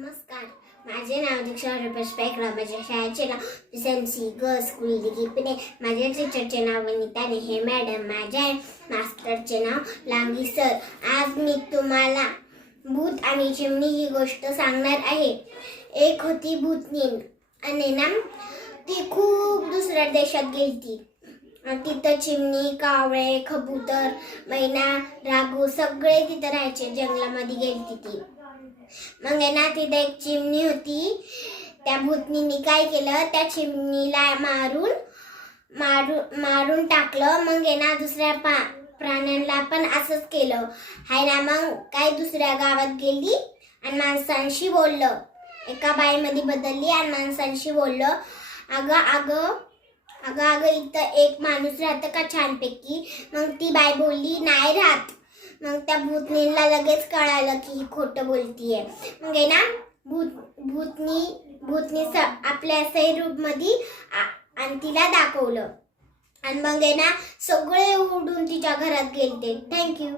नमस्कार, माझे नाव दीक्षा रुपेश पैकरा. माझ्या शाळेचे नाव SMC girls school Dighi Pune. माझ्या टीचरचे नाव वनिता हे मॅडम. माझ्या मास्टरचे नाव लांगी सर. आज मी तुम्हाला भूत आणि चिमणी ही गोष्ट सांगणार आहे. एक होती भूतनी आणि ना ती खूप दुसऱ्या देशात गेलती. तिथं चिमणी, कावळे, कबूतर, मैना, राघू सगळे तिथं राहायचे. जंगलामध्ये गेलती ती. मग ना तिथे एक चिमणी होती. त्या भूतनीने काय केलं, त्या चिमणीला मारून टाकलं. मग ना दुसऱ्या प्राण्यांना पण असंच केलं हाय ना. मग काय दुसऱ्या गावात गेली आणि माणसांशी बोललं. एका बाईमध्ये बदलली आणि माणसांशी बोललं. अगं इथं एक माणूस राहतं का छानपैकी. मग ती बाई बोलली नाही राहत. मग त्या भूतनीला लगेच कळालं की ही खोटं बोलतीये. मग आहे ना भूतनी आपल्या सही रूपमध्ये आणि तिला दाखवलं. आणि मग आहे ना सगळे उडून तिच्या घरात गेलते. थँक्यू.